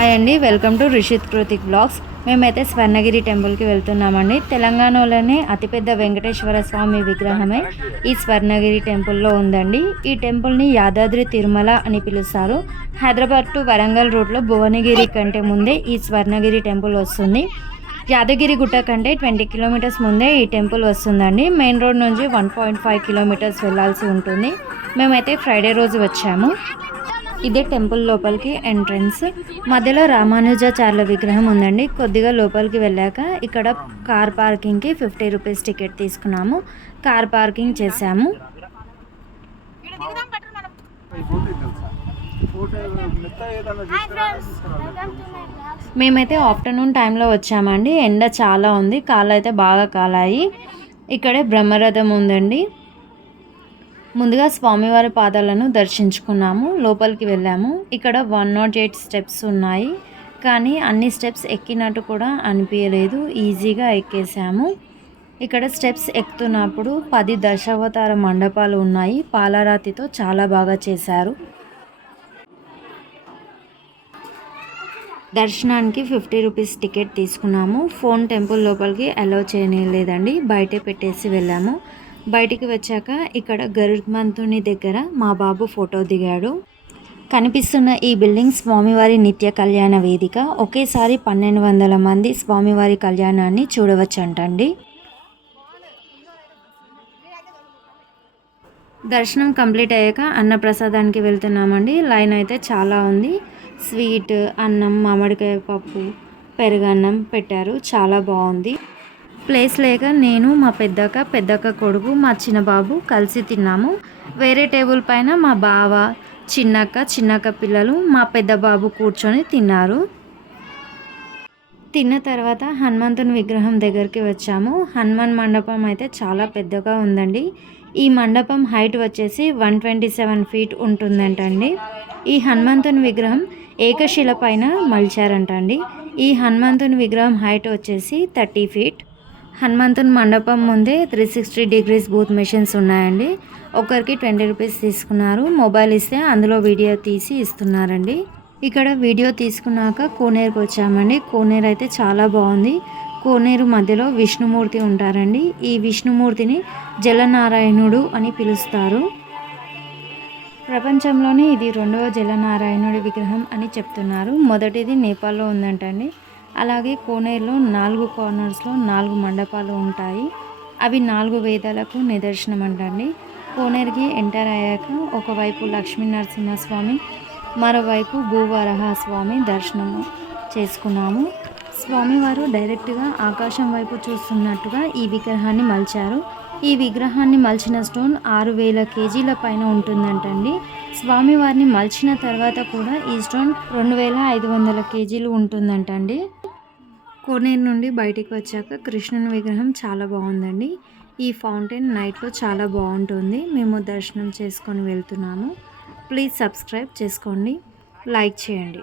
Hi అండి welcome to Rishith Kritik blogs. మేమైతే స్వర్ణగిరి టెంపుల్కి వెళ్తున్నామండి. తెలంగాణలోనే అతిపెద్ద వెంకటేశ్వర స్వామి విగ్రహమే ఈ స్వర్ణగిరి టెంపుల్లో ఉందండి. ఈ టెంపుల్ని యాదాద్రి తిరుమల అని పిలుస్తారు. హైదరాబాద్ టు వరంగల్ రూట్లో భువనగిరి కంటే ముందే ఈ స్వర్ణగిరి టెంపుల్ వస్తుంది. యాదగిరి గుట్ట కంటే ట్వంటీ కిలోమీటర్స్ ముందే ఈ టెంపుల్ వస్తుందండి. మెయిన్ రోడ్ నుంచి వన్ పాయింట్ ఫైవ్ కిలోమీటర్స్ వెళ్ళాల్సి ఉంటుంది. మేమైతే ఫ్రైడే రోజు వచ్చాము. ఇదే టెంపుల్ లోపలికి ఎంట్రన్స్. మధ్యలో రామానుజాచార్య విగ్రహం ఉందండి. కొద్దిగా లోపలికి వెళ్ళాక ఇక్కడ కార్ పార్కింగ్కి ఫిఫ్టీ రూపీస్ టికెట్ తీసుకున్నాము. కార్ పార్కింగ్ చేసాము మేమైతే ఆఫ్టర్నూన్ టైంలో వచ్చామండి. ఎండ చాలా ఉంది. కాళ్ళు అయితే బాగా కాలాయి. ఇక్కడే బ్రహ్మరథం ఉందండి. ముందుగా స్వామివారి పాదాలను దర్శించుకున్నాము లోపలికి వెళ్ళాము. ఇక్కడ వన్ నాట్ ఎయిట్ స్టెప్స్ ఉన్నాయి కానీ అన్ని స్టెప్స్ ఎక్కినట్టు కూడా అనిపించలేదు. ఈజీగా ఎక్కేసాము ఇక్కడ స్టెప్స్ ఎక్కుతున్నప్పుడు పది దశావతార మండపాలు ఉన్నాయి పాలరాతితో చాలా బాగా చేశారు. దర్శనానికి ఫిఫ్టీ రూపీస్ టికెట్ తీసుకున్నాము. ఫోన్ టెంపుల్ లోపలికి అలౌ చేయలేదండి బయటే పెట్టేసి వెళ్ళాము. బయటికి వచ్చాక ఇక్కడ గరుడ్మంతుని దగ్గర మా బాబు ఫోటో దిగాడు. కనిపిస్తున్న ఈ బిల్డింగ్ స్వామివారి నిత్య కళ్యాణ వేదిక. ఒకేసారి పన్నెండు వందల మంది స్వామివారి కళ్యాణాన్ని చూడవచ్చంటండి. దర్శనం కంప్లీట్ అయ్యాక అన్నప్రసాదానికి వెళ్తున్నామండి. లైన్ అయితే చాలా ఉంది. స్వీట్ అన్నం మామిడికాయ పప్పు పెరుగన్నం పెట్టారు. చాలా బాగుంది. ప్లేస్ లేక నేను మా పెద్దక్క పెద్దక్క కొడుకు మా చిన్న బాబు కలిసి తిన్నాము. వేరే టేబుల్ పైన మా బావ చిన్నక్క చిన్నక్క పిల్లలు మా పెద్ద బాబు కూర్చొని తిన్నారు. తిన్న తర్వాత హనుమంతుని విగ్రహం దగ్గరికి వచ్చాము. హనుమాన్ మండపం అయితే చాలా పెద్దగా ఉందండి. ఈ మండపం హైట్ వచ్చేసి వన్ ట్వంటీ సెవెన్ ఫీట్ ఉంటుందంటండి. ఈ హనుమంతుని విగ్రహం ఏకశిల పైన మలిచారంటండి. ఈ హనుమంతుని విగ్రహం హైట్ వచ్చేసి థర్టీ ఫీట్. హనుమంతుని మండపం ముందే three sixty degrees booth machines ఉన్నాయండి. ఒకరికి ట్వంటీ రూపీస్ తీసుకున్నారు. మొబైల్ ఇస్తే అందులో వీడియో తీసి ఇస్తున్నారండి. ఇక్కడ వీడియో తీసుకున్నాక కోనేరుకి వచ్చామండి. కోనేరు అయితే చాలా బాగుంది. కోనేరు మధ్యలో విష్ణుమూర్తి ఉంటారండి. ఈ విష్ణుమూర్తిని జలనారాయణుడు అని పిలుస్తారు. ప్రపంచంలోనే ఇది రెండవ జలనారాయణుడి విగ్రహం అని చెప్తున్నారు. మొదటిది నేపాల్లో ఉందంటండి. అలాగే కోనేరులో నాలుగు కార్నర్స్లో నాలుగు మండపాలు ఉంటాయి. అవి నాలుగు వేదాలకు నిదర్శనం అంటండి కోనేరుకి ఎంటర్ అయ్యాక ఒకవైపు లక్ష్మీ నరసింహస్వామి మరోవైపు భూవరహ స్వామి దర్శనము చేసుకున్నాము. స్వామివారు డైరెక్ట్గా ఆకాశం వైపు చూస్తున్నట్టుగా ఈ విగ్రహాన్ని మలిచారు. ఈ విగ్రహాన్ని మలిచిన స్టోన్ ఆరు వేల కేజీల పైన ఉంటుందంటండి. స్వామివారిని మలిచిన తర్వాత కూడా ఈ స్టోన్ రెండు వేల ఐదు వందల కేజీలు ఉంటుందంటండి. కోనేరు నుండి బయటికి వచ్చాక కృష్ణుని విగ్రహం చాలా బాగుందండి. ఈ ఫౌంటైన్ నైట్లో చాలా బాగుంటుంది. మేము దర్శనం చేసుకొని వెళ్తున్నాము. ప్లీజ్ సబ్స్క్రైబ్ చేసుకోండి. లైక్ చేయండి.